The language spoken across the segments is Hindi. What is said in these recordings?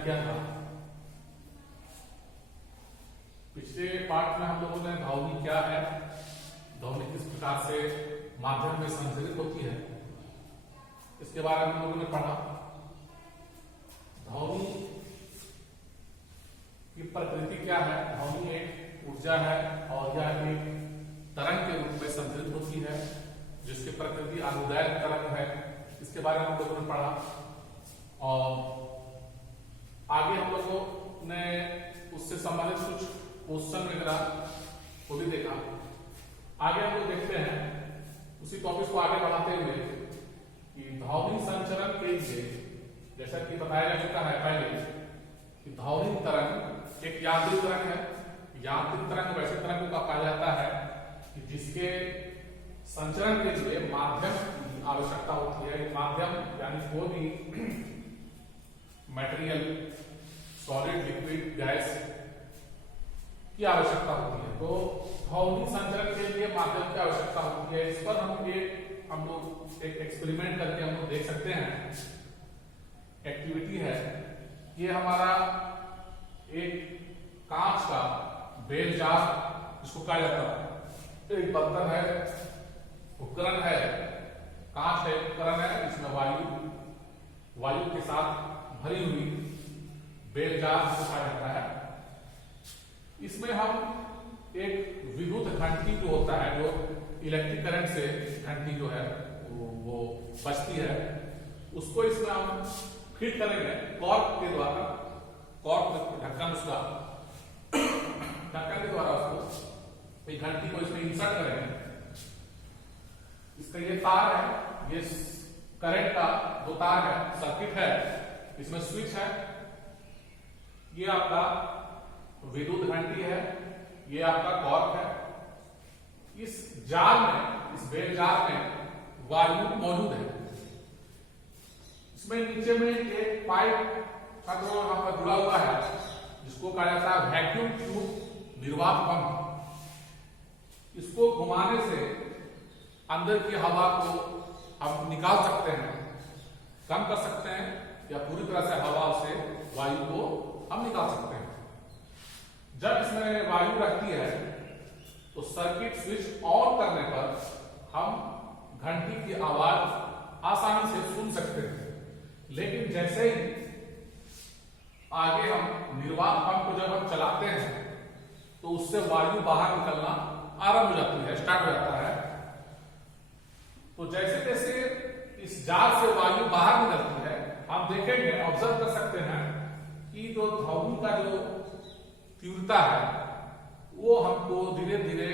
किया था। पिछले पार्ट में हम लोगों ने ध्वनि क्या है, ध्वनि किस प्रकार से माध्यम में संचरित होती है, इसके बारे में हम लोगों ने पढ़ा। ध्वनि की प्रकृति क्या है, ध्वनि एक ऊर्जा है और यह एक तरंग के रूप में संचरित होती है, जिसकी प्रकृति अनुदैर्घ्य तरंग है, इसके बारे में हम लोगों ने पढ़ा। और आगे हम लोगों ने उससे संबंधित कुछ क्वेश्चन वगैरह को भी देखा। आगे हम लोग देखते हैं उसी टॉपिक को आगे बढ़ाते हुए कि ध्वनि संचरण के लिए, जैसा कि बताया जा चुका है पहले कि ध्वनि तरंग एक यांत्रिक तरंग है। यांत्रिक तरंग वैसे तरंग को कहा जाता है कि जिसके संचरण के लिए माध्यम की आवश्यकता होती है। माध्यम यानी कोई भी मटेरियल, सॉलिड, लिक्विड, गैस की आवश्यकता होती है। तो ध्वनि संचरण के लिए माध्यम की आवश्यकता होती है। इस पर हम लोग एक एक्सपेरिमेंट करके हम लोग देख सकते हैं। एक्टिविटी है, ये हमारा एक कांच का बेल जार जिसको कहा जाता है, एक बर्तन है, उपकरण है, कांच है, उपकरण है, इसमें वायु के साथ भरी हुई बेल जार जिसको कहा जाता है। इसमें हम एक विद्युत घंटी जो होता है, जो इलेक्ट्रिक करंट से घंटी जो है वो बचती है, उसको इसमें हम फिट करेंगे कॉर्क के द्वारा। कॉर्क ढक्कन, उसका ढक्कन के द्वारा उसको एक घंटी को इसमें इंसर्ट करेंगे। इसका ये तार है, ये करंट का दो तार है, सर्किट है, इसमें स्विच है, ये आपका विद्युत घंटी है, ये आपका कॉर्क है। इस जार में, इस बेल जार में वायु मौजूद है। इसमें नीचे में एक पाइप का जो वहां पर जुड़ा हुआ है, जिसको कहा जाता है वैक्यूम ट्यूब निर्वात पंप। इसको घुमाने से अंदर की हवा को हम निकाल सकते हैं, कम कर सकते हैं, या पूरी तरह से हवा से वायु को हम निकाल सकते हैं। जब इसमें वायु रहती है तो सर्किट स्विच ऑन करने पर हम घंटी की आवाज आसानी से सुन सकते हैं। लेकिन जैसे ही आगे हम निर्वात पंप को जब हम चलाते हैं तो उससे वायु बाहर निकलना आरंभ हो जाती है, स्टार्ट हो जाता है। तो जैसे जैसे इस जार से वायु बाहर निकलती है, हम देखेंगे, ऑब्जर्व कर सकते हैं कि जो ध्वनि का जो तीव्रता है वो हमको धीरे धीरे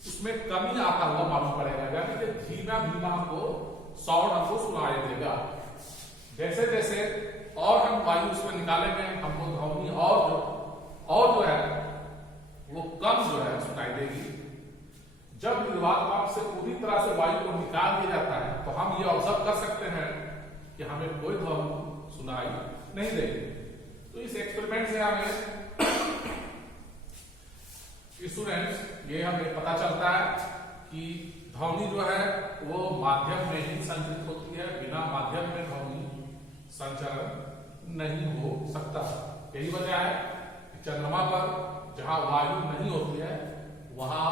उसमें कमी आता हुआ मालूम पड़ेगा, यानी कि धीमा धीमा हमको साउंड हमको सुनाई देगा। जैसे जैसे और हम वायु उसमें निकालेंगे, हमको ध्वनि और जो है वो कम जो है सुनाई देगी। जब निर्वात पंप से पूरी तरह से वायु को निकाल दिया जाता है तो हम ये ऑब्जर्व कर सकते हैं कि हमें कोई ध्वनि सुनाई नहीं देगी। तो इस एक्सपेरिमेंट से हमें स्टूडेंट्स ये हमें पता चलता है कि ध्वनि जो है वो माध्यम में ही संचरित होती है, बिना माध्यम में ध्वनि संचरण नहीं हो सकता। यही वजह है कि चंद्रमा पर जहां वायु नहीं होती है वहां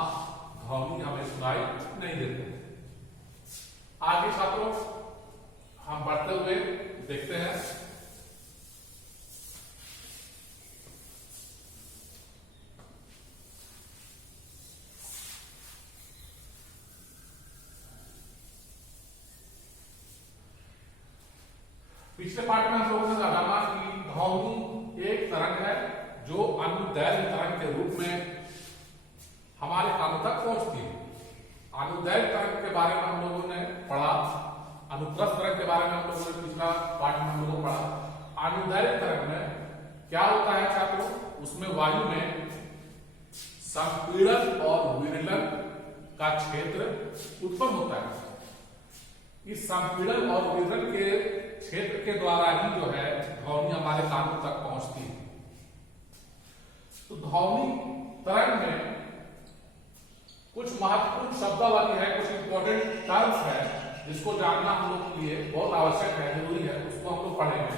ध्वनि हमें सुनाई नहीं देती। आगे छात्रों हम बढ़ते हुए देखते हैं। पिछले पार्ट में हम लोगों ने जाना कि ध्वनि एक तरंग है जो अनुदैर्घ्य तरंग के रूप में हमारे कानों तक पहुंचती है। अनुदैर्घ्य तरंग के बारे में हम लोगों ने पढ़ा, अनुप्रस्थ तरंग के बारे में हम लोगों ने पिछला पार्ट में हम लोगों ने पढ़ा। अनुदैर्घ्य तरंग में क्या होता है छात्रों, उसमें वायु में संपीड़न और विरलन का क्षेत्र उत्पन्न होता है। इस संपीड़न और विरलन के क्षेत्र के द्वारा ही जो है ध्वनि हमारे कानों तक पहुंचती है। तो ध्वनि तरंग में कुछ महत्वपूर्ण शब्दावली है, कुछ इंपॉर्टेंट टर्म्स है जिसको जानना हम लोग के लिए बहुत आवश्यक है, जरूरी है, उसको हम लोग पढ़ेंगे।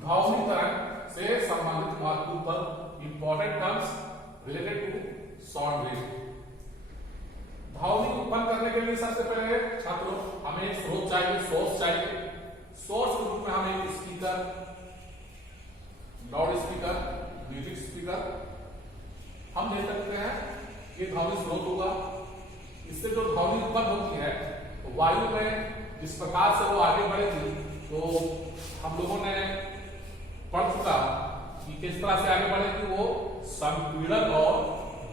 ध्वनि तरंग से संबंधित महत्वपूर्ण पद, important terms related to sound wave. ध्वनि उत्पन्न करने के लिए सबसे पहले छात्रों हमें एक स्रोत चाहिए, सोर्स चाहिए। सोर्स के रूप में हमें एक speaker, loud speaker, music speaker हम ले सकते हैं। ये ध्वनि स्रोत होगा। इससे जो ध्वनि उत्पन्न होती है तो वायु में जिस प्रकार से वो आगे बढ़ेगी, तो हम लोगों ने पढ़ चुका कि किस तरह से आगे बढ़ेगी। वो संपीड़न और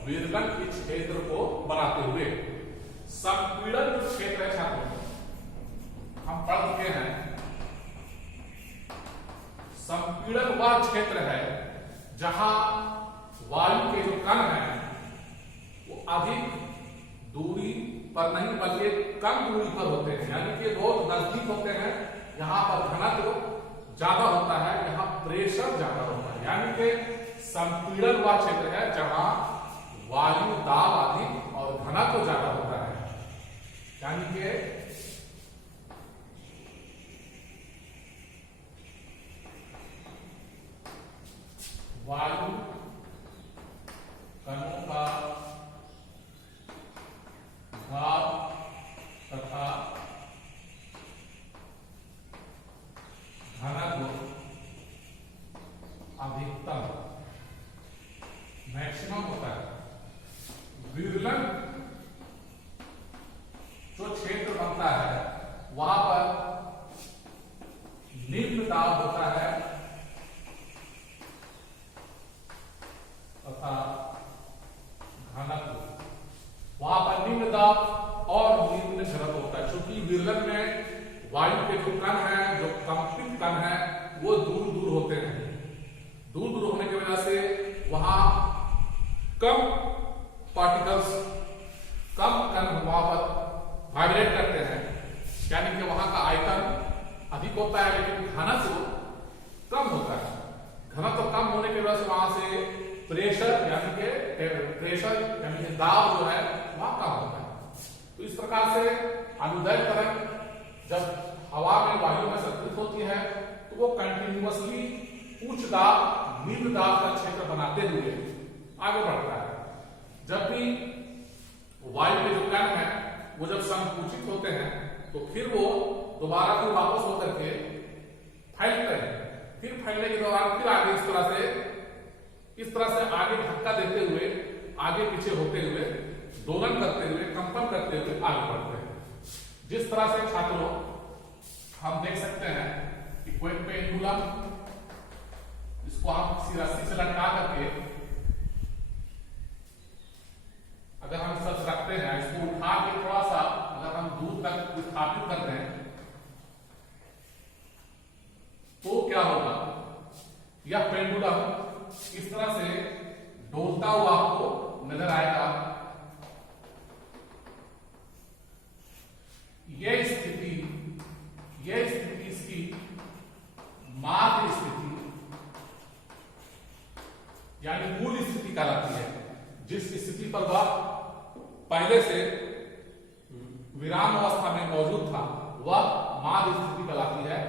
विरलन के क्षेत्र को बनाते हुए, संपीड़न जो क्षेत्र है छात्रों हम पढ़ चुके हैं, संपीड़न वह क्षेत्र है जहां वायु के जो कण हैं वो अधिक दूरी पर नहीं बल्कि कम दूरी पर होते हैं, यानी कि बहुत नजदीक होते हैं। यहाँ पर घनत्व ज्यादा होता है, यहाँ प्रेशर ज्यादा होता है, यानी कि संपीड़न वह क्षेत्र है जहां वायु दाब अधिक और घनत्व ज्यादा होता है। यानी कि वायु कणों का दाब तथा घनत्व अधिकतम मैक्सिमम होता है। विरलन जो क्षेत्र बनता है वहां पर निम्न दाब होता है तथा घनत्व, वहां पर निम्न दाब और निम्न घनत्व होता है। क्योंकि विरलन में वायु के जो कण हैं, जो कंपित कण हैं, वो दूर दूर होते हैं। दूर दूर होने की वजह से वहां कम पार्टिकल्स, कम कण वहां पर वाइब्रेट करते हैं, यानी कि वहां का आयतन अधिक होता है लेकिन घनत्व कम होता है। घनत्व कम होने की वजह से वहां से प्रेशर यानी कि दाब जो है वहां कम होता है। तो इस प्रकार से अनुदैर्घ्य तरंग जब हवा में वायु में संतुलित होती है तो वो कंटिन्यूअसली उच्च दाब निम्न दाब का क्षेत्र बनाते हुए आगे बढ़ता है। जब भी वायु के जो कण हैं वो जब संकुचित होते हैं तो फिर वो दोबारा फिर वापस होकर के फैलते हैं। फिर फैलने के दौरान फिर आगे इस तरह से आगे धक्का देते हुए, आगे पीछे होते हुए, दोलन करते हुए, कंपन करते हुए आगे बढ़ते हैं। जिस तरह से छात्रों हम देख सकते हैं कि कोई पेंडुलम, इसको हम किसी रस्सी से लटका करके अगर हम सच रखते हैं, इसको उठा के थोड़ा सा अगर हम दूर तक विस्थापित कर दें तो क्या होगा, यह पेंडुलम इस तरह से डोलता हुआ आपको नजर आएगा। यह स्थिति इसकी माध्य स्थिति यानी मूल स्थिति कहलाती है। जिस स्थिति पर वह पहले से विराम अवस्था में मौजूद था वह माध्य स्थिति कहलाती है,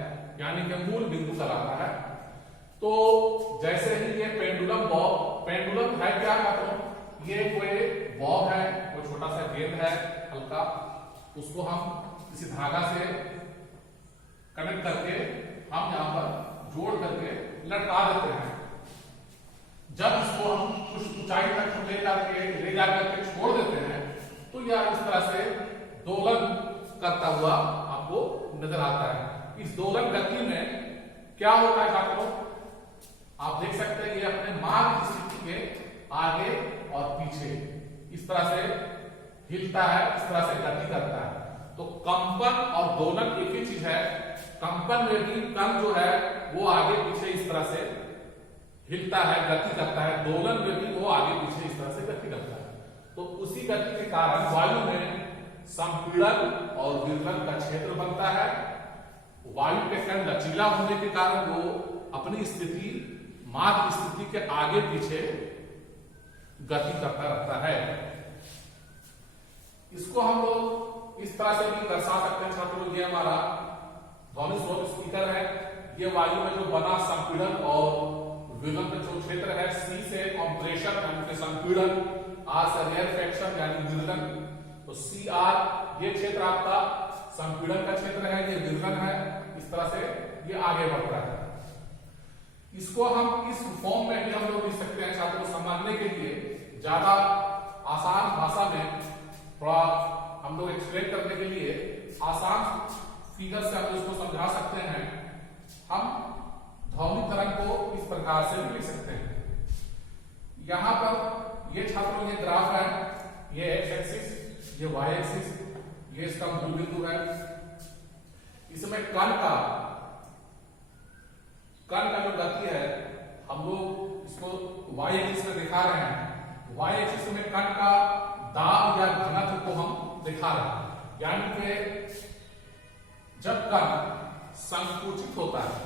यानी कि मूल बिंदु कहलाता है। तो जैसे ही ये पेंडुलम बॉब, पेंडुलम है क्या मतलब, ये कोई बॉब है, कोई छोटा सा गेंद है हल्का, उसको हम किसी धागा से कनेक्ट करके हम यहां पर जोड़ करके लटका देते हैं। जब इसको हम कुछ ऊंचाई तक ले जाकर के छोड़ देते हैं तो यह इस तरह से दोलन करता हुआ आपको नजर आता है। इस दोलन गति में क्या होता है छात्रों, आप देख सकते हैं ये अपने मार्ग स्थिति के आगे और पीछे इस तरह से हिलता है, इस तरह से गति करता है। तो कंपन और दोलन एक ही चीज है। कंपन में भी कण जो है वो आगे पीछे इस तरह से हिलता है, गति करता है। दोलन में भी वो आगे पीछे इस तरह से गति करता है। तो उसी गति के कारण वायु में संपीड़न और विरलन का क्षेत्र बनता है। वायु के कण लचीला होने के कारण वो अपनी स्थिति, मार्ग स्थिति के आगे पीछे गति करता रहता है। इसको हम लोग इस तरह से भी दर्शा सकते हैं छात्रों, ये हमारा ध्वनि स्रोत स्पीकर है, ये वायु में जो बना संपीड़न और विलंब जो क्षेत्र है, सी से कंप्रेशन यानी संपीड़न, आर से रेरफेक्शन यानी विलंब, तो सी आर ये क्षेत्र आपका संपीड़न का क्षेत्र है, ये विलंब है, इस तरह से ये आगे बढ़ता है। इसको हम इस फॉर्म में भी हम लोग लिख सकते हैं छात्रों को समझने के लिए, ज्यादा आसान भाषा में थोड़ा हम लोग एक्सप्लेन करने के लिए आसान फिगर से हम इसको समझा सकते हैं। हम ध्वनि तरंग को इस प्रकार से भी लिख सकते हैं। यहां पर ये छात्रों ये ग्राफ है, ये एक्स एक्सिस, ये वाई एक्सिस, ये इसका मूल बिंदु है। इसमें कण का जो गति है, हम लोग इसको वाई एक्सिस में दिखा रहे हैं। वाई एक्सिस में कण का दाब या घनत्व को हम दिखा रहे हैं, यानी कि जब कण संकुचित होता है,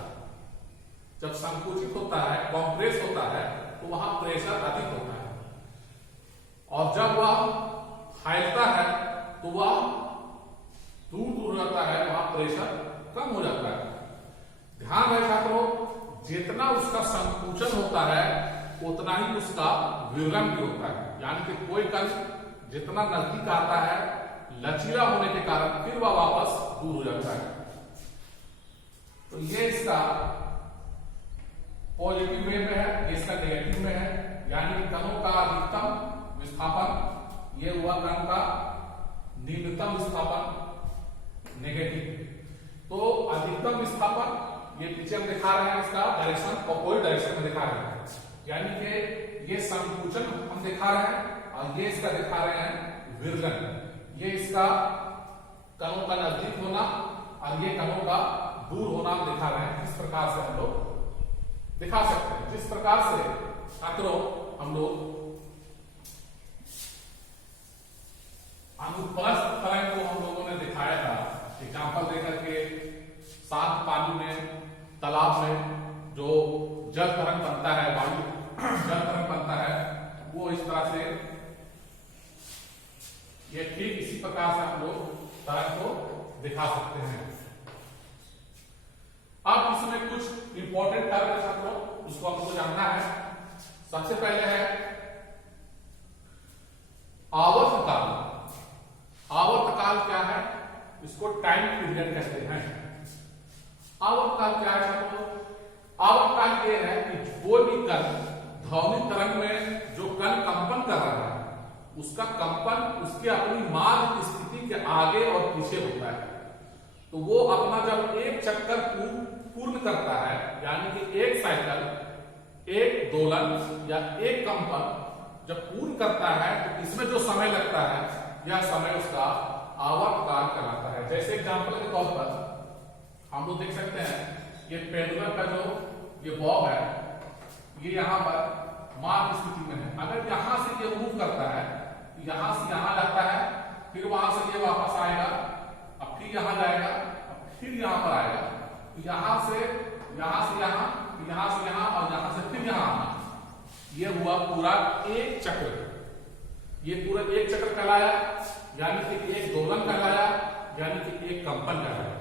जब संकुचित होता है, कॉम्प्रेस होता है, तो वहां प्रेशर अधिक होता है, और जब वह फैलता है तो वह दूर दूर जाता है, वहां प्रेशर कम हो जाता है। ध्यान रहे छात्रों, जितना उसका संकुचन होता है उतना ही उसका विवरण भी होता है, यानी कि कोई कण जितना नजदीक आता है, लचीला होने के कारण फिर वह वापस दूर हो जाता है। तो ये इसका पॉजिटिव वे में है, ये इसका नेगेटिव में है, यानी कणों का अधिकतम विस्थापन, ये हुआ कण का न्यूनतम विस्थापन नेगेटिव। तो अधिकतम विस्थापन ये पीछे हम दिखा रहे हैं, इसका डायरेक्शन अपोजिट डायरेक्शन में दिखा रहे हैं, यानी कि ये संकुचन हम दिखा रहे हैं और ये इसका दिखा रहे हैं विरलन। ये इसका कणों का नजदीक होना और ये कणों का दूर होना दिखा रहे हैं। इस प्रकार से हम लोग दिखा सकते हैं, जिस प्रकार से छात्रों हम लोग अनुप्रस्थ तरंग को हम लोगों ने दिखाया था एग्जाम्पल देकर के। शांत पानी में, तालाब में जो जल तरंग बनता है, वायु जल तरंग बनता है, वो इस तरह से ये ठीक इसी प्रकार से हम लोग तरंग को दिखा सकते हैं। अब इसमें कुछ इंपॉर्टेंट टर्म है छात्रों, उसको आपको जानना है। सबसे पहले है आवर्त काल। आवर्त काल क्या है? इसको टाइम पीरियड कहते हैं। आवर्त काल क्या है छात्रों? आवर्त काल ये है कि कोई भी कण ध्वनि तरंग में जो कण कंपन कर रहा है, उसका कंपन उसके अपनी मार्ग स्थिति के आगे और पीछे होता है। तो वो अपना जब एक चक्कर पूर्ण करता है, यानी कि एक साइकिल, एक दोलन या एक कंपन जब पूर्ण करता है, तो इसमें जो समय लगता है, यह समय उसका आवर्त काल कहलाता है। जैसे एग्जांपल के तौर पर हम लोग देख सकते हैं, ये पेंडुलम का जो ये बॉब है, ये यहां पर मार्ग स्थिति में है। अगर यहां से ये मूव करता है, यहां से यहां लगता है, फिर वहां से ये वापस आएगा, अब फिर यहां जाएगा, अब फिर यहां पर आएगा, तो यहां से यहां, यहां से यहां और यहां से फिर यहां आना। ये हुआ पूरा एक चक्र। ये पूरा एक चक्र कहलाया, यानी कि एक दोलन कहलाया, यानी कि एक कंपन कहलाया।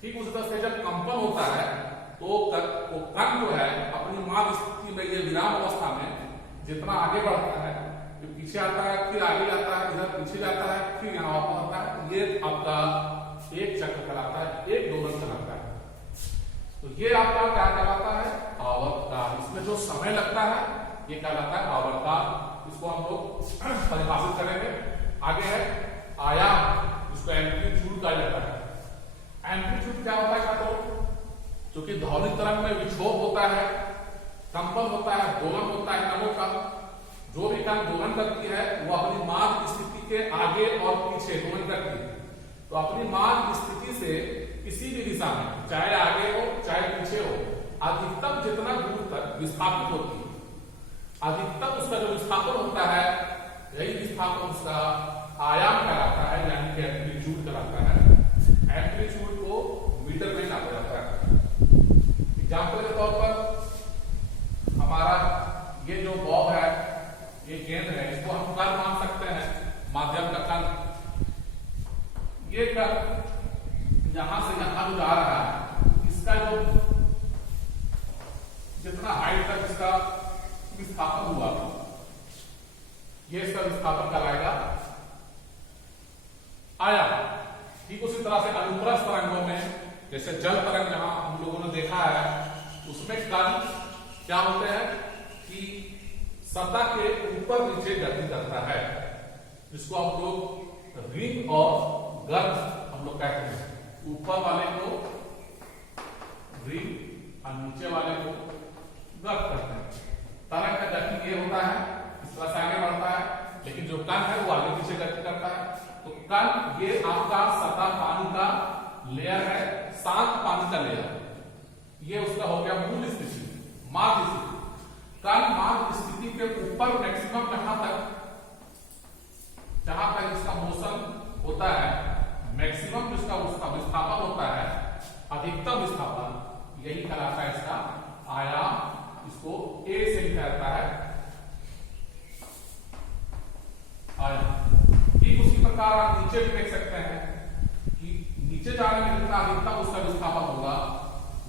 ठीक उस तरह से जब कंपन होता है तो कण जो है अपनी मार्ग स्थिति में, ये विराम अवस्था में जितना आगे बढ़ता है, जो पीछे आता है, फिर आगे जाता है, इधर पीछे जाता है, फिर यहाँ वापस आता है, ये आपका एक चक्र कहलाता है, एक दोलन कहलाता है। तो ये आपका क्या कहलाता है? आवर्त काल। इसमें जो समय लगता है ये कहलाता है आवर्त काल। इसको हम लोग परिभाषित करेंगे। आगे है आयाम, जिसको एम्पलीट्यूड कहा जाता है। एम्पलीट्यूड क्या होता है छात्रों? क्योंकि ध्वनि तरंग में विक्षोभ होता है, कंपन होता है, दोलन होता है कणों का। जो भी कण दोलन करती है वो अपनी मार्ग स्थिति के आगे और पीछे दोलन करती है। तो अपनी मार्ग स्थिति से किसी भी दिशा में, चाहे आगे हो चाहे पीछे हो, अधिकतम जितना दूर तक विस्थापित होती है, अधिकतम उसका जो विस्थापन होता है, यही विस्थापन उसका आयाम कहलाता है, यानी कि एम्पलीट्यूड कहलाता है। एम्पलीट्यूड को मीटर में नापा जाता है। एग्जाम्पल के तौर पर हमारा ये जो बॉब है, ये गेंद है, इसको हम कण मान सकते हैं, माध्यम का कण। ये कण यहां से यहां जा रहा है, इसका जो आया। ठीक उसी तरह से अनुप्रस्थ तरंगों में, जैसे जल तरंग जहां हम लोगों ने देखा है, उसमें कण क्या होते हैं कि सतह के ऊपर नीचे गति करता है, जिसको हम लोग रिंग और गर्भ हम लोग कहते हैं। ऊपर वाले को रिंग और नीचे वाले को गर्भ कहते हैं। तरंग का गति ये होता है, इस तरह से आगे बढ़ता है, लेकिन जो कण है वो आगे पीछे गति करता है। तो कण ये आपका सतह पानी का लेयर है, शांत पानी का लेयर, ये उसका हो गया मूल स्थिति, माध्य स्थिति। कण माध्य स्थिति के ऊपर मैक्सिमम जहां तक इसका मोशन होता है, मैक्सिमम जिसका उसका विस्थापन होता है, अधिकतम विस्थापन, यही कहलाता है इसका आयाम। इसको ए से लिखा जाता है आयाम। ठीक उसी प्रकार आप नीचे भी देख सकते हैं कि नीचे जाने में जितना अधिकतम उसका विस्थापन होगा,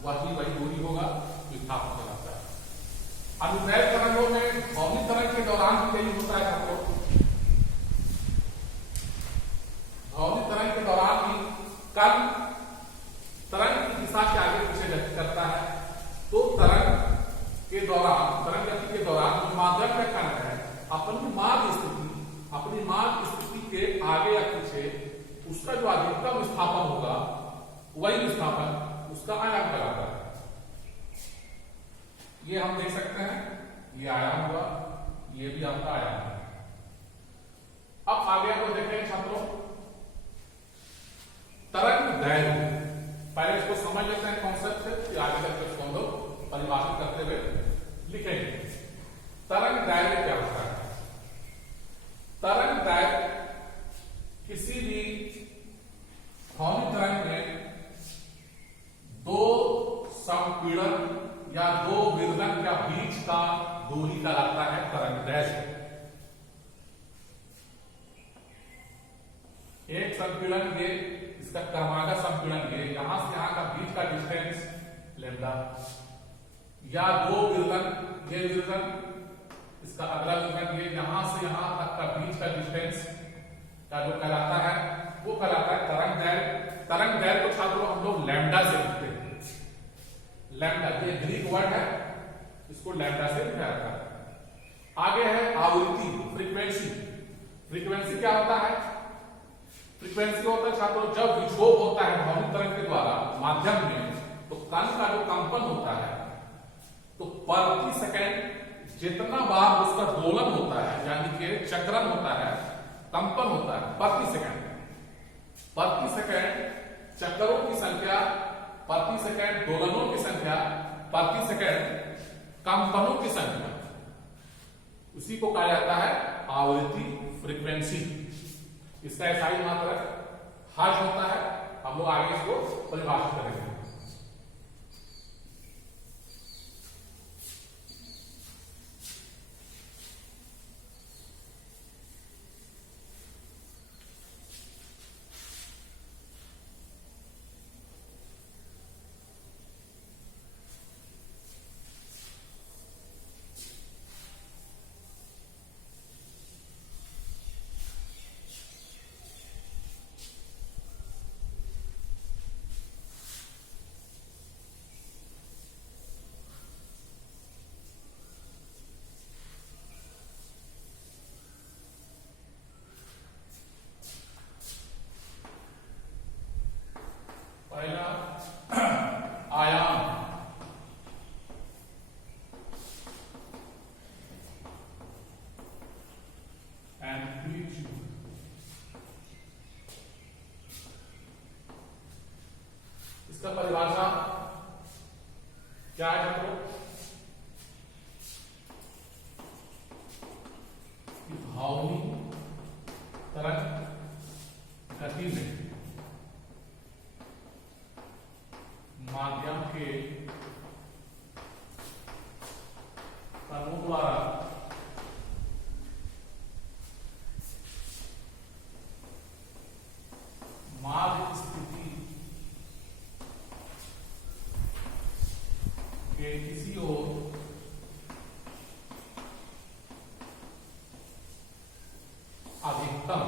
वही दूरी होगा, विस्थापन कहलाता है। अनुदैर्घ्य तरंगों में भौमिक तरंग के दौरान भी यही होता है सबको। भौमिक तरंग के दौरान भी कण तरंग की दिशा के आगे पीछे गति करता है। तो तरंग के दौरान, तरंग गति के दौरान जो माध्यम का कण है, अपनी माध्य स्थिति के आगे या पीछे उसका जो अधिकतम विस्थापन होगा, वही विस्थापन उसका आयाम कहलाता है। ये हम देख सकते हैं, ये आयाम हुआ, ये भी आपका आयाम है। अब आगे हम देखेंगे छात्रों तरंग दैर्घ्य। पहले इसको समझ लेते हैं कॉन्सेप्ट से, फिर आगे तक इसको हम लोग परिभाषित करते हुए लिखेंगे। तरंग दैर्घ्य क्या होता है? तरंग दैर्घ्य किसी भी भौमिक तरंग में दो संपीड़न या दो विदलन का बीच का दूरी कहलाता है तरंग दैर्घ्य। एक संपीड़न ये, इसका क्रमागत संपीड़न ये, यहां से यहां का बीच का डिस्टेंस लैम्डा, या दो विदलन, ये विदलन, इसका अगला विदलन ये, यहां से यहां तक का बीच का डिस्टेंस का जो कहलाता है, वो कहलाता है तरंग दैर्घ्य। तरंग दैर्घ्य को छात्रों हम लोग लैम्डा से लिखते हैं। लैम्डा ये ग्रीक वर्ड है, इसको लैम्डा से लिखा जाता है। आगे है आवृत्ति, फ्रीक्वेंसी। फ्रीक्वेंसी क्या होता है? फ्रीक्वेंसी होता है छात्रों जब विक्षोभ होता है भौमिक तरंग के द्वारा माध्यम में, तो कण का जो कंपन होता है, तो प्रति सेकंड जितना बार उसका दोलन होता है, यानी कि चक्रण होता है, कंपन होता है, प्रति सेकंड चक्करों की संख्या, प्रति सेकंड दोलनों की संख्या, प्रति सेकंड कंपनों की संख्या, उसी को कहा जाता है आवृत्ति, फ्रीक्वेंसी। इसका एसआई मात्रक हर्ट्ज होता है। हम लोग आगे इसको परिभाषित करेंगे। इसका परिभाषा क्या है छात्रों? भौमिक तरंग गति में माध्यम के कणों द्वारा माध्य स्थिति के किसी ओर अधिकतम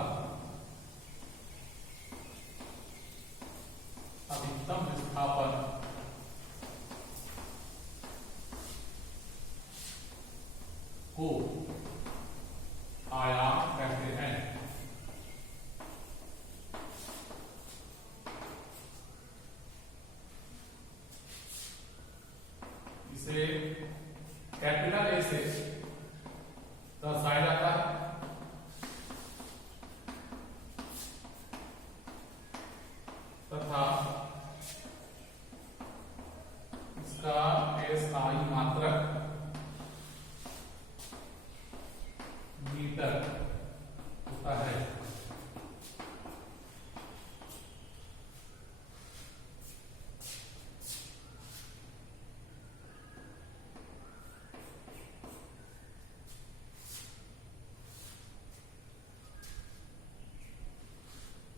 तथा इसका SI मात्रक मीटर होता है।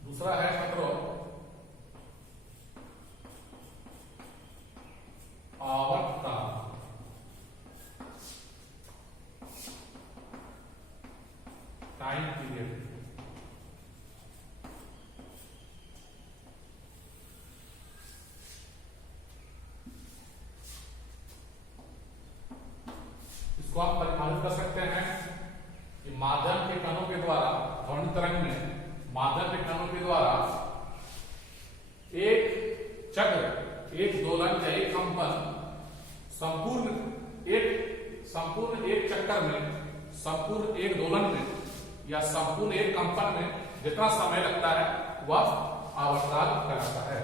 दूसरा है छात्रों आवर्तता। Time period. इसको आप परिभाषित कर सकते हैं कि माध्यम के कणों के द्वारा ध्वनि तरंग में माध्यम के कणों के द्वारा एक चक्र, एक दोलन या एक कंपन संपूर्ण एक चक्कर में, संपूर्ण एक दोलन में या संपूर्ण एक कंपन में जितना समय लगता है वह आवर्तकाल कहलाता है।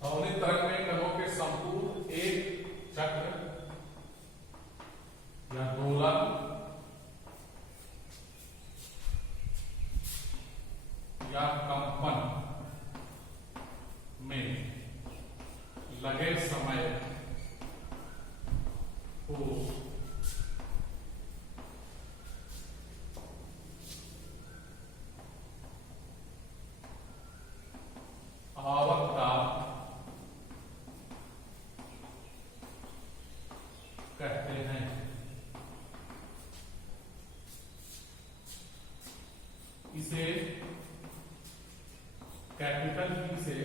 ध्वनि तरंग में कणों के संपूर्ण एक चक्र या दोलन या कंपन में लगे समय को आवर्तता कहते हैं। इसे कैपिटल P से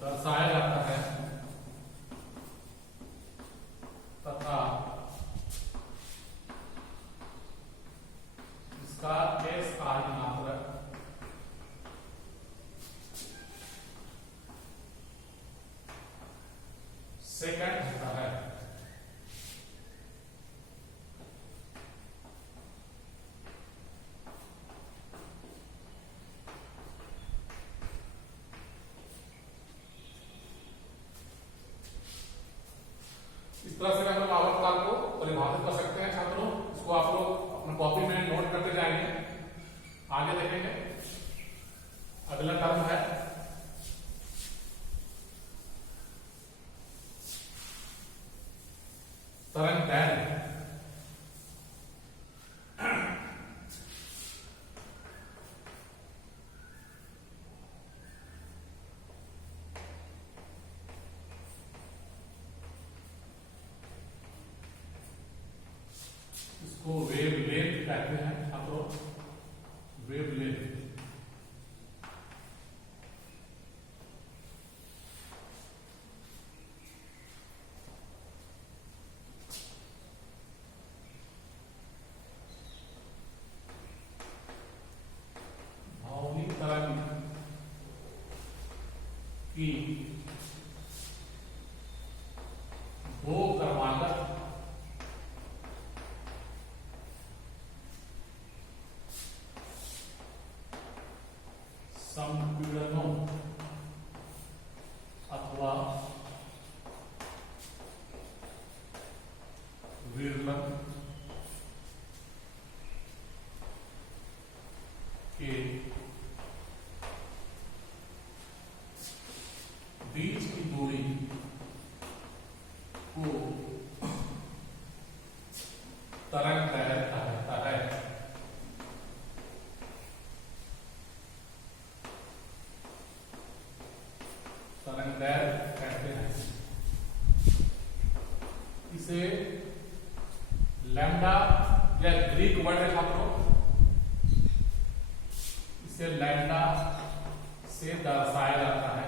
दर्शाया जाता है तथा इसका SI मात्रक सेकंड होता है। इस तरह से हम लोग आवर्तकाल को परिभाषित कर सकते हैं छात्रों। इसको आप लोग अपने कॉपी में नोट करते जाएंगे। आगे देखेंगे अगला टर्म है तरंग दैर्घ्य। इसको वेवलेंथ कहते हैं छात्रों, वेवलेंथ। की दो क्रमागत संपीड़नों अथवा विरलन के बीच की दूरी को तरंग दैर्घ्य कहा जाता है। तरंग दैर्घ्य कहते हैं। इसे लैम्डा या ग्रीक वर्ड है छात्रों, इसे लैम्डा से दर्शाया जाता है।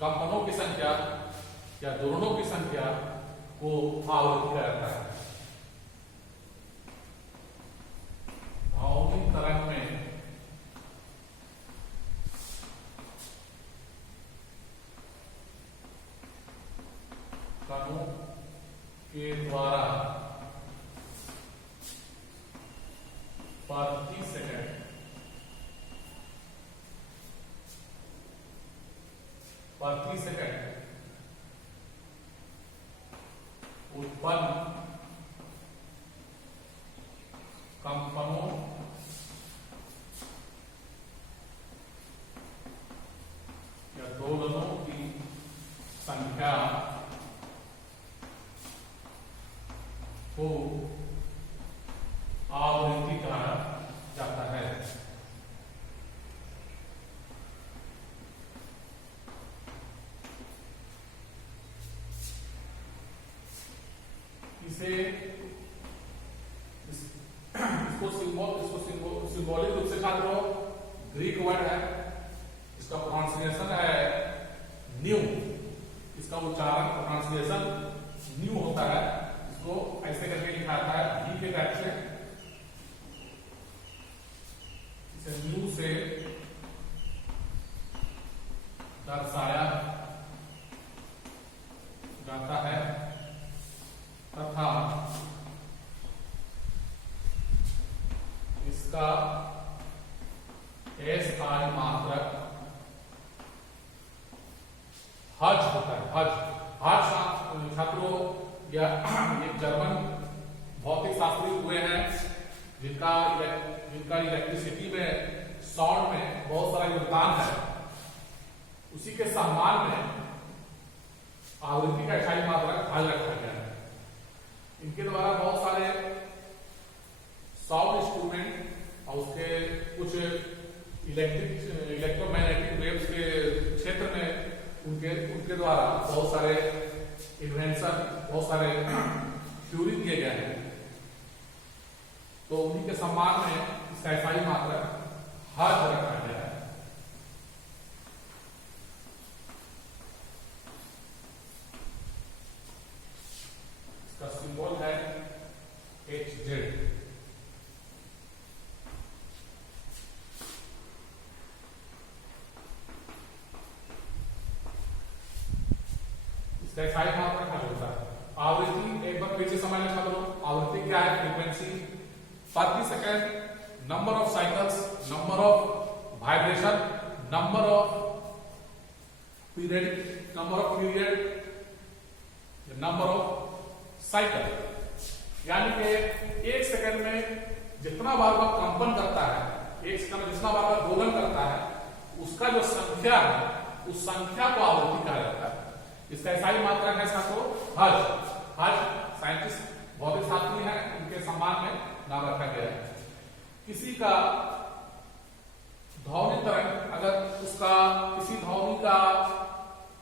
कंपनों की संख्या या दोलनों की संख्या को आवृत्ति कहा जाता है। ध्वनि तरंग में कणों के द्वारा प्रति सेकंड उत्पन्न कंपनों या दोलनों की संख्या को आवृत्ति कहा जाता है। इसको सिंबॉलिक रूप से छात्रों ग्रीक वर्ड है, इसका प्रोनाउंसिएशन है न्यू, इसका उच्चारण प्रोनाउंसिएशन न्यू होता है। इसको ऐसे करके लिखा जाता है भी के टाइप से, इसे न्यू से दर्शाया जाता है तथा इसका एसआई मात्रक हज होता है। हज छात्रों या एक जर्मन भौतिक शास्त्री हुए हैं जिनका इलेक्ट्रिसिटी में साउंड में बहुत सारा योगदान है। उसी के सम्मान में आवृत्ति का एसआई मात्रक हज रखा गया है। इनके द्वारा बहुत सारे साउंड इंस्ट्रूमेंट और उसके कुछ इलेक्ट्रोमैग्नेटिक वेव्स के क्षेत्र में उनके द्वारा बहुत सारे इन्वेंशन, बहुत सारे थ्योरी दिए गए हैं। तो उन्हीं के सम्मान में एसआई मात्रक हज रखा गया है। इसका सिंबल है HZ। एसआई मात्रक क्या होता है? आवृत्ति, एक बार फिर से समझ लें छात्रों, आवृत्ति क्या है? फ्रीक्वेंसी प्रति second, number of cycles, number of vibration, number of period, number of cycle. यानी कि एक सेकंड में जितना बार वह कंपन करता है, एक सेकंड में जितना बार वह दोलन करता है, उसका जो संख्या है उस संख्या को आवृत्ति कहा जाता है। इसका एसआई मात्रक है छात्रों हज। साइंटिस्ट भौतिक शास्त्री हैं, उनके सम्मान में नाम रखा गया है। किसी का ध्वनि तरंग, अगर उसका किसी ध्वनि का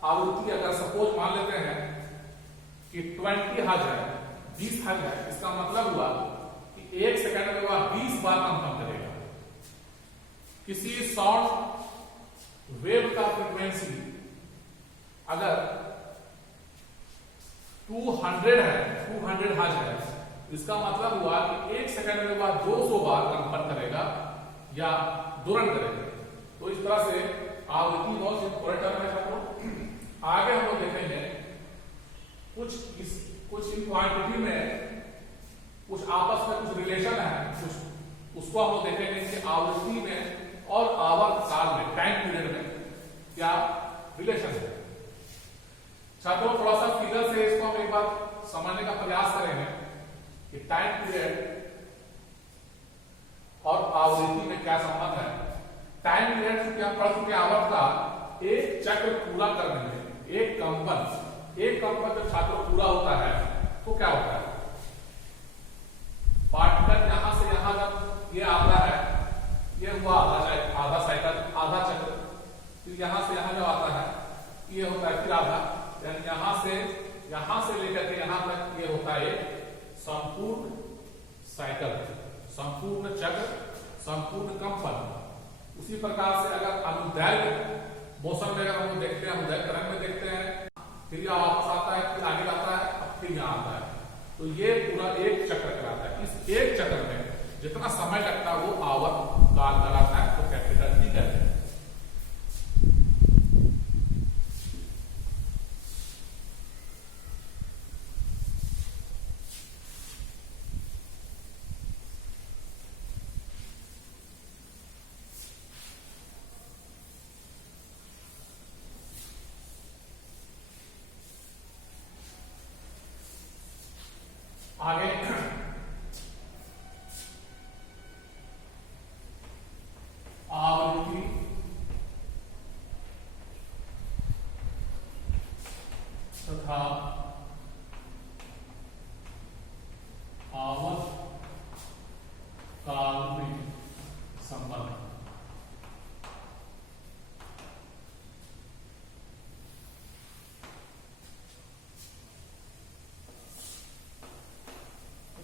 आवृत्ति अगर सपोज मान लेते हैं कि 20 हज है, 20 हज है, इसका मतलब हुआ कि एक सेकंड में वह 20 बार कंपन करेगा। किसी साउंड वेव का फ्रीक्वेंसी अगर 200 है, 200 हज है, इसका मतलब हुआ कि एक सेकंड में वह 200 बार कंपन करेगा या दोलन करेगा। तो इस तरह से आवृत्ति बहुत इंपॉर्टेंट है छात्रों। आगे हम लोग देखेंगे कुछ इन क्वांटिटी में कुछ आपस में कुछ रिलेशन है, कुछ उसको हम लोग देखेंगे कि आवृत्ति में और आवर्त काल में, टाइम पीरियड में क्या रिलेशन है। छात्रों थोड़ा सा फिगर से इसको हम एक बार समझने का प्रयास करेंगे कि टाइम पीरियड और आवृत्ति में क्या संबंध है। टाइम पीरियड क्या पढ़ चुके आवर्त का एक चक्र पूरा करने में एक कंपन जब छात्रों पूरा होता है तो क्या होता है? पार्टिकल यहां से यहां जब ये आता है, ये हुआ आधा साइकिल, आधा चक्र, फिर यहां से यहां जब आता है ये होता है फिर आधा, यानी यहां से लेकर के यहां तक ये होता है संपूर्ण साइकिल, संपूर्ण चक्र, संपूर्ण कंपन। उसी प्रकार से अगर अनुदैर्घ्य मोशन में अगर हम देखते हैं, अनुदैर्घ्य तरंग तो ये पूरा एक चक्र कहलाता है। इस एक चक्र में जितना समय लगता है वो आवर्त काल कहलाता है, तो कैपिटल टी कहते हैं। आगे आवृत्ति तथा आवर्त काल में संबंध।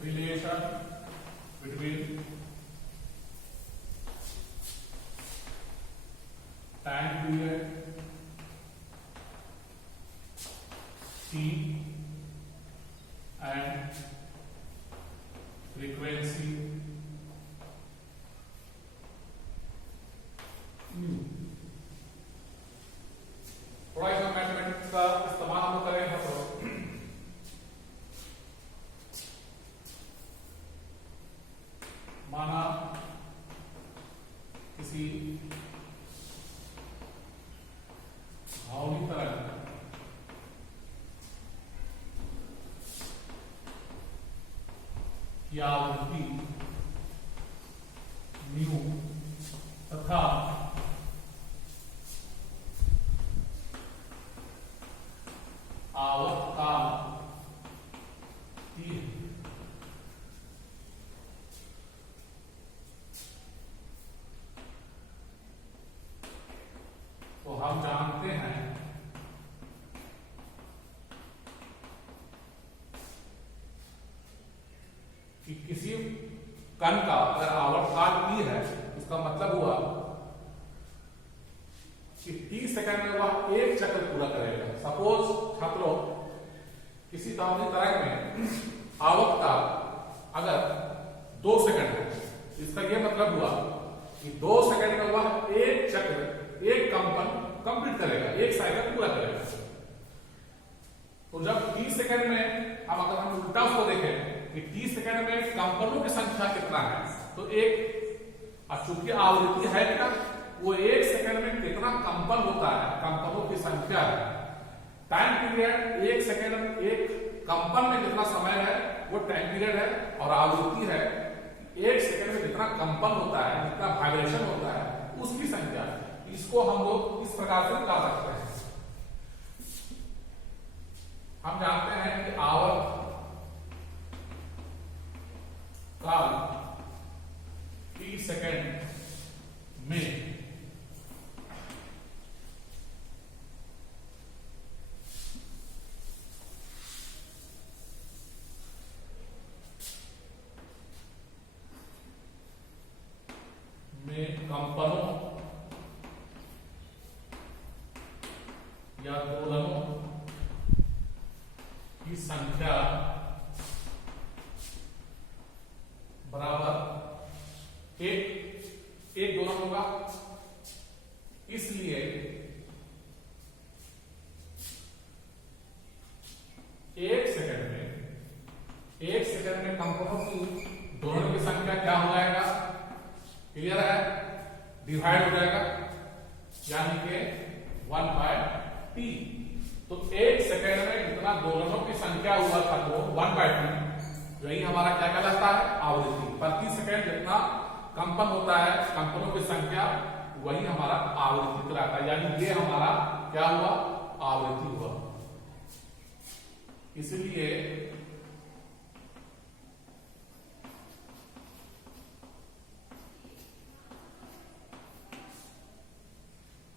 Relation between time period T and frequency mu। थोड़ा इसमें मैथमेटिक्स का इस्तेमाल हम करेंगे तो माना किसी भावनिक तरंग की आवृत्ति म्यू तथा आवर्त काल T तो हम जानते हैं कि किसी कण का अगर आवर्तकाल T है, इसका मतलब हुआ कि T सेकंड में वह एक चक्र पूरा करेगा। सपोज छात्रों किसी धावनिक तरंग में आवर्तकाल अगर 2 सेकंड है, इसका यह मतलब हुआ कि 2 सेकंड में वह एक चक्र एक कंपन कंप्लीट करेगा, एक साइकिल पूरा करेगा। तो जब T सेकंड में अगर हम उल्टा उसको देखें कि T सेकंड में कंपनों की संख्या कितना है, तो एक, और चूंकि आवृत्ति है क्या, वो एक सेकंड में कितना कंपन होता है, कंपनों की संख्या है। टाइम पीरियड एक सेकंड में एक कंपन में जितना समय है वो टाइम पीरियड है, और आवृत्ति है एक सेकंड में जितना कंपन होता है, जितना वाइब्रेशन होता है, उसकी संख्या। इसको हम लोग इस प्रकार से बता सकते हैं। हम जानते हैं कि आवर्त काल T सेकंड में कंपनों या दोलनों की संख्या बराबर एक दोलन होगा। इसलिए एक सेकंड में कंपनों की दोलनों की संख्या क्या हो जाएगा, क्लियर है, डिवाइड हो जाएगा, यानी कि 1/t। तो एक सेकंड में जितना दोलनों की संख्या हुआ था वो 1/t, यही हमारा क्या कहलाता है, आवृत्ति। प्रति सेकंड जितना कंपन होता है, कंपनों की संख्या, वही हमारा आवृत्ति कहलाता है, यानी ये हमारा क्या हुआ, आवृत्ति हुआ। इसलिए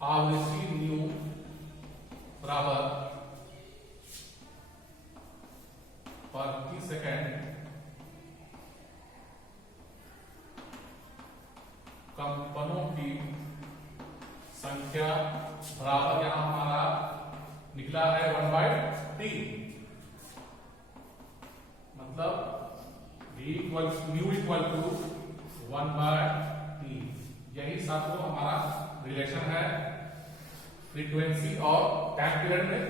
आवृत्ति न्यू बराबर प्रति सेकंड कंपनों की संख्या बराबर, यहां हमारा निकला है 1/t, मतलब म्यू इक्वल टू 1/t। यही साथों हमारा रिलेशन है फ्रीक्वेंसी और टाइम पीरियड में,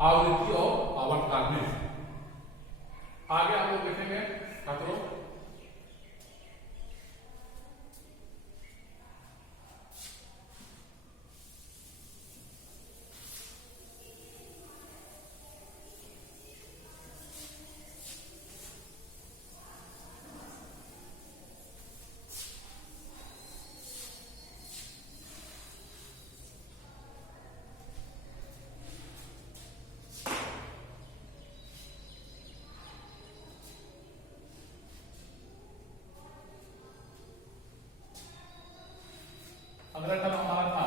आवृत्ति और आवर्तकाल में। आगे हम लोग देखेंगे छात्रों अगला टर्म हमारा था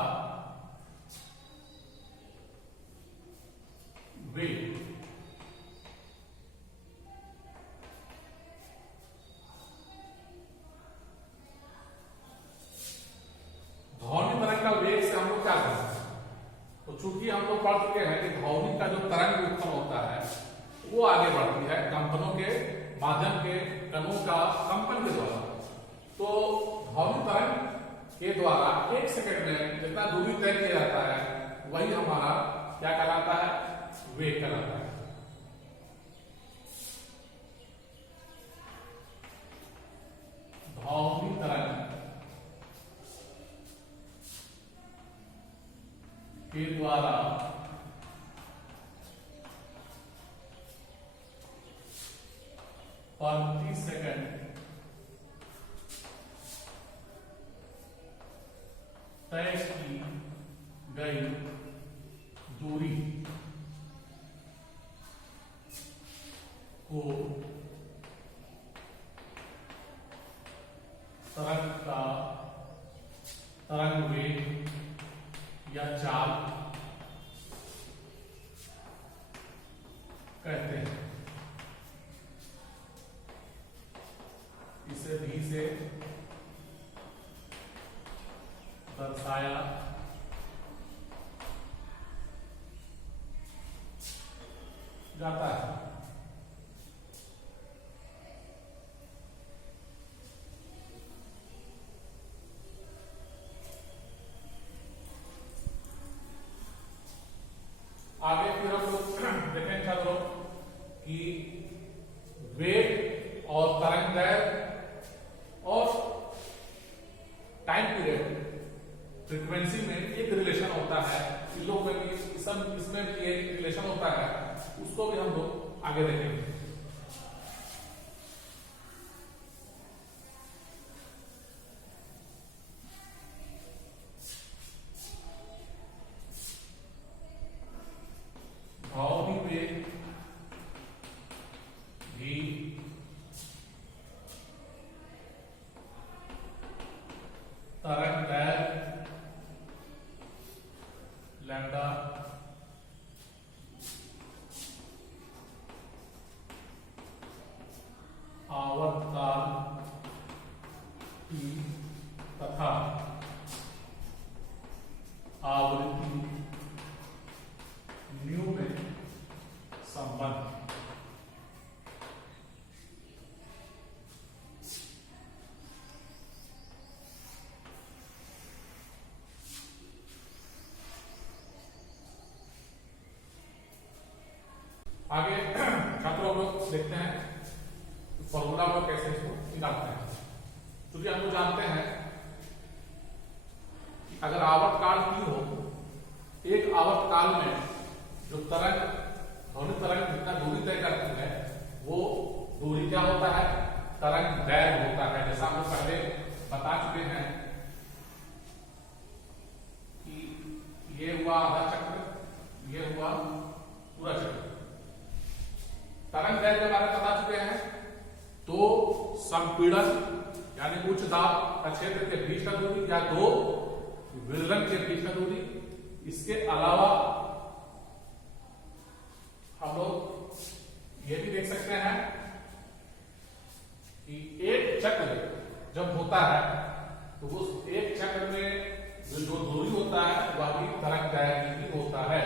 वेग। ध्वनि तरंग का वेग से हम लोग क्या करते हैं? तो चूंकि हम लोग पढ़ चुके हैं कि ध्वनि का जो तरंग उत्पन्न होता है वो आगे बढ़ती है कंपनों के माध्यम के कणों का कंपन के द्वारा। तो ध्वनि तरंग के द्वारा 1 सेकंड में जितना दूरी तय किया जाता है वही हमारा क्या कहलाता है? वेग कहलाता है। ध्वनि तरंग के द्वारा प्रति सेकंड तय की गई दूरी को तरंग का तरंग वेग या चाल कहते हैं। इसे भी से दर्शाया जाता है। आगे फिर हम लोग देखेंगे छात्रों कि वेग और तरंग दैर्घ्य और टाइम पीरियड फ्रीक्वेंसी में एक रिलेशन होता है। इन लोग में भी इसमें भी एक रिलेशन होता है, उसको भी हम लोग आगे देखेंगे। ध्वनि वेग भी तरंग दैर्घ्य लैम्डा आवर्तकाल T तथा आवृत्ति न्यू में संबंध। आगे छात्रों लोग देखते हैं फॉर्मूला को कैसे इसको निकालते हैं। क्योंकि हम लोग जानते हैं कि अगर आवर्तकाल T हो, एक आवर्तकाल में जो तरंग ध्वनि तरंग जितना दूरी तय करती है वो दूरी क्या होता है? तरंग दैर्घ्य होता है। जैसा हम लोग पहले बता चुके हैं कि ये हुआ आधा चक्र, ये हुआ पूरा चक्र। तरंग दैर्घ्य के बारे में बता चुके हैं। तो संपीड़न यानी उच्च दाब का क्षेत्र के बीच का दूरी या दो विलयन के बीच का दूरी, इसके अलावा हम लोग ये भी देख सकते हैं कि एक चक्र जब होता है तो उस एक चक्र में जो दूरी होता है वह भी तरंग दैर्घ्य ही होता है।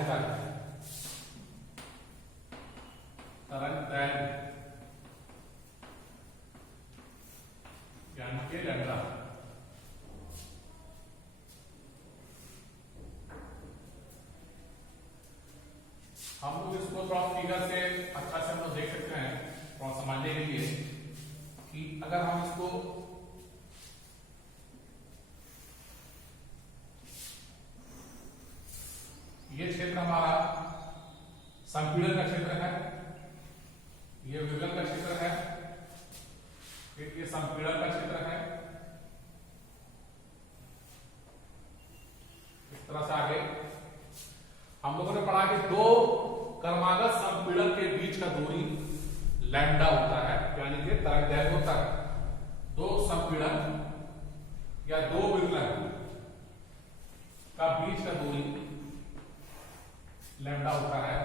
होता है, तरंग दैर्घ्य यानी कि लैम्डा। हम लोग इसको थोड़ा फिगर से अच्छा से हम लोग देख सकते हैं थोड़ा समझने के लिए कि अगर हम इसको ये क्षेत्र हमारा संपीड़न का क्षेत्र है, ये विवलन का क्षेत्र है, ये संपीड़न का क्षेत्र है। इस तरह से आगे हम लोगों ने पढ़ा कि दो क्रमागत संपीड़न के बीच का दूरी लैम्डा होता है, यानी कि तरंग दैर्घ्य होता है। दो संपीड़न या दो विवलन का बीच का दूरी लैम्डा होता है,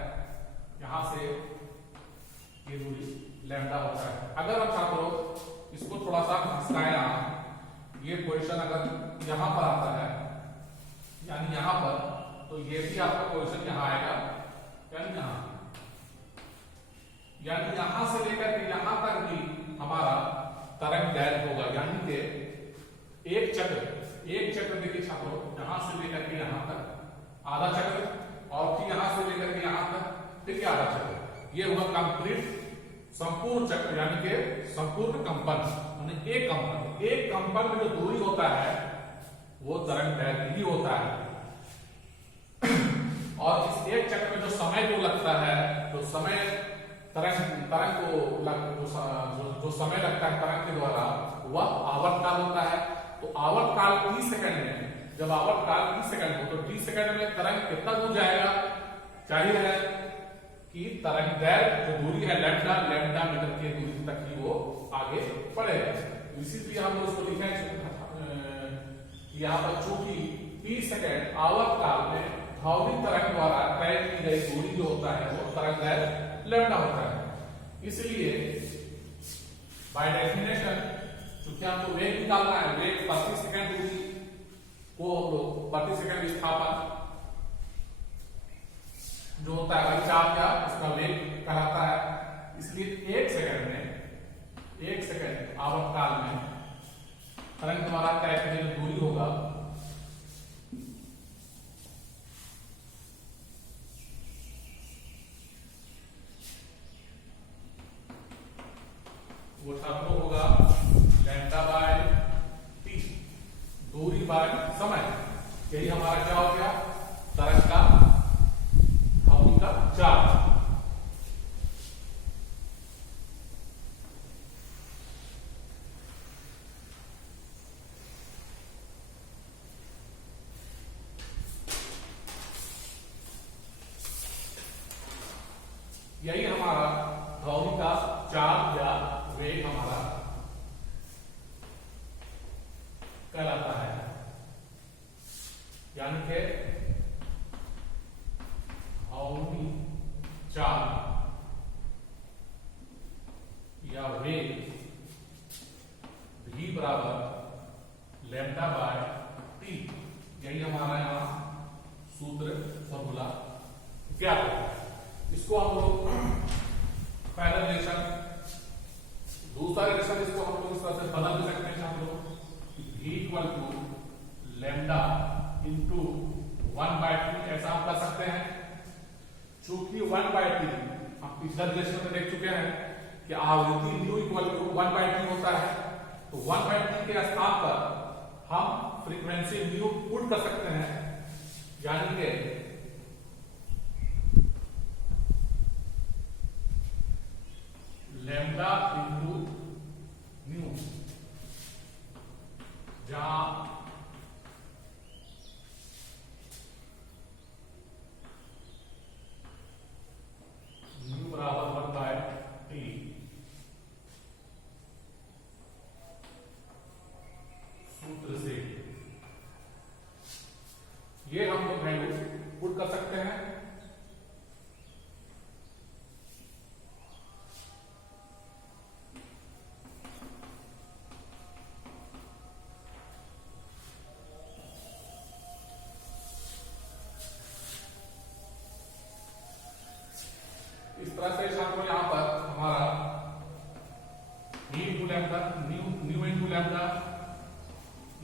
यहां से ये दूरी लैम्डा होता है। अगर हम छात्रों इसको थोड़ा सा घसकाया, ये पोजीशन अगर यहां पर आता है यानी यहां पर, तो ये भी आपका पोजीशन यहां आएगा यानी यहां से लेकर के यहां तक भी हमारा तरंग दैर्घ्य होगा। यानी कि एक चक्र देखिए छात्रों, यहां से लेकर के यहां तक आधा चक्र, और फिर यहां से लेकर के यहां तक फिर आधा चक्र, ये हुआ कंप्लीट संपूर्ण चक्र, यानी कि संपूर्ण कंपन। एक कंपन में जो दूरी होता है वो तरंग दैर्घ्य ही होता है। और इस एक चक्र में जो समय को लगता है, तो समय तरंग को जो समय लगता है तरंग के द्वारा, वह आवर्त काल होता है। तो आवर्त काल 30 सेकंड में, जब आवर्त काल 30 सेकंड हो तो 30 सेकंड में तरंग कितना दूर जाएगा? चाहिए है कि तरंग दैर्घ्य जो दूरी है लैम्डा मीटर की दूरी तक ही वो आगे बढ़ेगा। इसीलिए हम लोग इसको लिखे यहाँ पर, चूंकि 30 सेकंड आवर्त काल में ध्वनिक तरंग द्वारा तय की गई दूरी जो होता है वो तरंग दैर्घ्य लैम्डा होता है। इसलिए बाय डेफिनेशन, चूंकि हमको वेग निकालना है, वेग प्रति सेकंड दूरी को हम लोग प्रति सेकंड विस्थापन जो होता है भाई चाप या उसका वेग कहलाता है। इसलिए एक सेकंड आवर्त काल में तरंग द्वारा तय की गई दूरी होगा वो छात्रों होगा लैम्डा बाय टी, दूरी बाय समय। यही हमारा क्या हो गया? तरंग का ध्वनि का चार्ज। यही हमारा ध्वनि का चार्ज या वेग हमारा कहलाता है। यानी कि ध्वनि चार्ज या वेग v बराबर लैम्डा बाय टी, यही हमारा यहां सूत्र फॉर्मूला ज्ञात है। इसको हम लोग पहला रिलेशन, दूसरा रिलेशन इसको हम लोग इस तरह से बदल सकते हैं हम लोग, v equal to lambda into 1/t, ऐसा हम कर सकते हैं। चूंकि 1/t हम पिछला रिलेशन में देख चुके हैं कि आवृत्ति न्यू इक्वल टू 1/t होता है, तो 1/t के स्थान पर हम फ्रीक्वेंसी न्यू पुट कर सकते हैं, यानी कि लैम्डा इंटू न्यू, जहां न्यू बराबर 1/t, सूत्र से ये हम लोग वैल्यू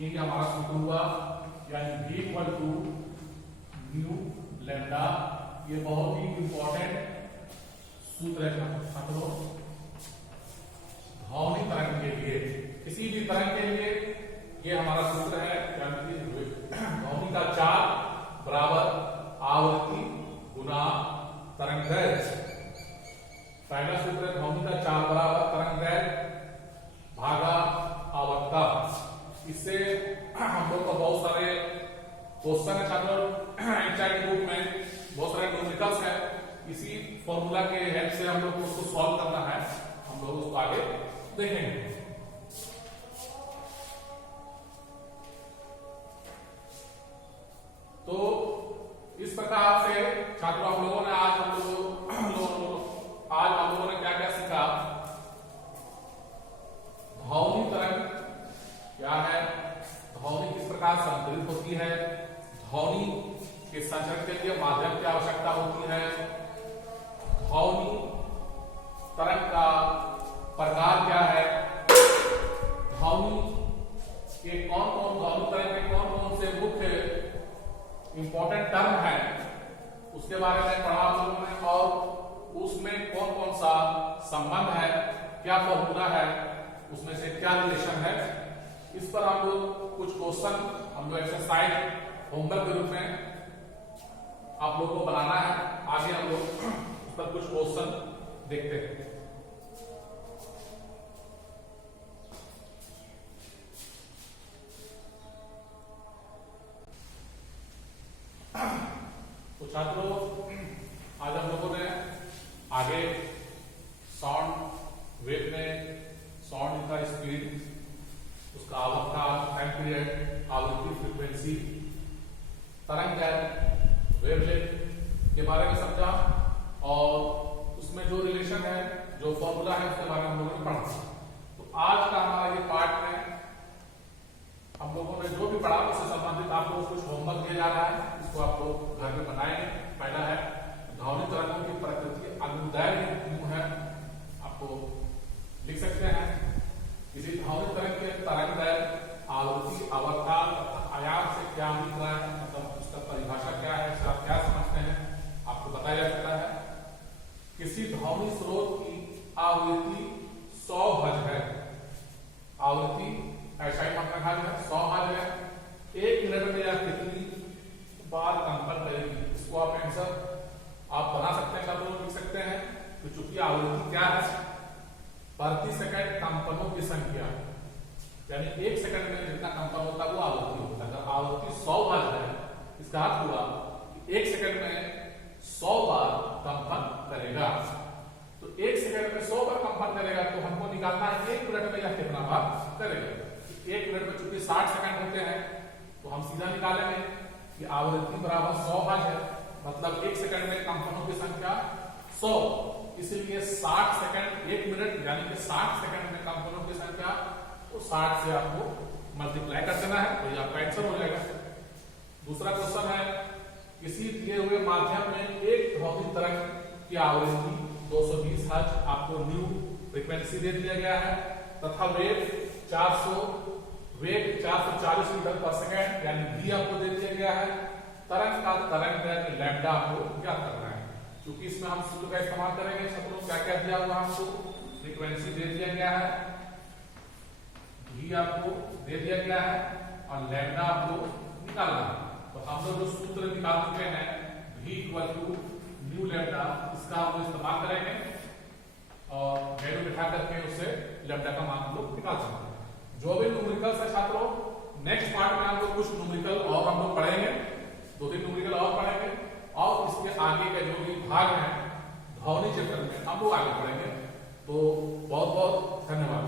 ये हमारा सूत्र हुआ, यानी v equal to nu lambda. ये बहुत ही इंपॉर्टेंट सूत्र है छात्रों, ध्वनि तरंग के लिए, किसी भी तरंग के लिए ये हमारा सूत्र है, यानी ध्वनि का चाल बराबर आवृत्ति गुना तरंग दैर्घ्य। पहला सूत्र है ध्वनि का चाल बराबर तरंग दैर्घ्य भागा आवृत्ता। इससे हम लोग को बहुत सारे क्वेश्चन है छात्रों, एनसीईआरटी बुक में बहुत सारे न्यूमेरिकल्स है, इसी फॉर्मूला के हेल्प से हम लोग को उसको सॉल्व करना है। हम लोग उसको आगे देखेंगे। तो इस प्रकार से छात्रों हम लोगों ने आज हम लोगों ने क्या क्या सीखा। ध्वनि तरंग क्या है, ध्वनि किस प्रकार संतुलित होती है, ध्वनि के संचरण के लिए माध्यम की आवश्यकता होती है, ध्वनि तरंग का प्रकार क्या है, ध्वनि के ध्वनि तरंग के कौन कौन से मुख्य इंपॉर्टेंट टर्म है, उसके बारे में पढ़ा हम लोगों ने, और उसमें कौन कौन सा संबंध है, क्या फॉर्मूला है, उसमें से क्या रिलेशन है। इस पर हम लोग कुछ क्वेश्चन हम लोग एक्सरसाइज होमवर्क के रूप में आप लोगों को बनाना है। आगे हम लोग उस पर कुछ क्वेश्चन देखते हैं। तो छात्रों आज हम लोगों ने आगे साउंड वेव में साउंड का स्पीड, उसका आवृत्ता, टाइम पीरियड, आवृत्ति, फ्रीक्वेंसी, तरंग दैर्घ्य, वेवलेंथ के बारे में समझा, और उसमें जो रिलेशन है, जो फॉर्मूला है, उसके बारे में हम लोगों ने पढ़ा। तो आज का हमारा ये पार्ट में हम लोगों ने जो भी पढ़ा उससे संबंधित आप लोगों को कुछ होमवर्क दिया जा रहा है, इसको आप लोग घर में बनाएंगे। पहला है ध्वनि तरंगों की प्रकृति अनुदैर्घ्य क्यों है, आपको लिख सकते हैं। किसी ध्वनि तरंग के तरंग दैर्घ्य, आवृत्ति, आवर्तता, आयाम से क्या मिल रहा है, मतलब उसका परिभाषा क्या है, इससे आप क्या समझते हैं, आपको बताया जा सकता है। किसी ध्वनि स्रोत की आवृत्ति 100 हर्ट्ज है, आवृत्ति ऐसा ही मतलब है 100 हर्ट्ज है, 1 मिनट में यह कितनी बार कंपन करेगी, इसको आप आंसर आप बना सकते हैं, सब लोग लिख सकते हैं। तो चूंकि आवृत्ति क्या है, प्रति सेकंड कंपनों की संख्या, यानी 1 सेकंड में जितना कंपन होता है वो आवृत्ति होता है। अगर आवृत्ति 100 हर्ट्ज है, इसका अर्थ हुआ 1 सेकंड में 100 बार कंपन करेगा। तो 1 सेकंड में 100 बार कंपन करेगा, तो हमको निकालना है 1 मिनट में यह कितना बार करेगा। 1 मिनट में चूंकि 60 सेकंड होते हैं, तो हम सीधा निकालेंगे कि आवृत्ति बराबर 100 हर्ट्ज है, मतलब 1 सेकंड में कंपनों की संख्या 100, इसलिए 60 सेकंड 1 मिनट यानी कि 60 सेकंड में कंपनों की संख्या, तो 60 से आपको मल्टीप्लाई कर देना है, तो ये आपका आंसर हो जाएगा। दूसरा क्वेश्चन है, किसी दिए हुए माध्यम में एक ध्वनि तरंग की आवृत्ति 220 हर्ट्ज आपको न्यू फ्रीक्वेंसी दे दिया गया है, तथा वेग 440 मीटर पर सेकंड यानी v आपको दे दिया गया है। तरंग का तरंग दैर्घ्य लैम्डा आपको क्या करना है, क्योंकि इसमें हम सूत्र का इस्तेमाल करेंगे। छात्रों क्या क्या दिया हुआ हमको, फ्रीक्वेंसी दे दिया गया है, v आपको दे दिया गया है, और लैम्डा आपको निकालना है। तो हम लोग जो सूत्र निकाल चुके हैं v equal to nu lambda, इसका हम इस्तेमाल करेंगे और वैल्यू बिठा करके उससे लैम्डा का मान हम लोग निकाल सकते हैं। जो भी न्यूमेरिकल्स है छात्रों, नेक्स्ट पार्ट में हम लोग कुछ न्यूमेरिकल और हम लोग पढ़ेंगे, 2-3 न्यूमेरिकल और पढ़ेंगे, और इसके आगे के जो भी भाग हैं ध्वनि क्षेत्र में हम लोग आगे पढ़ेंगे। तो बहुत बहुत धन्यवाद।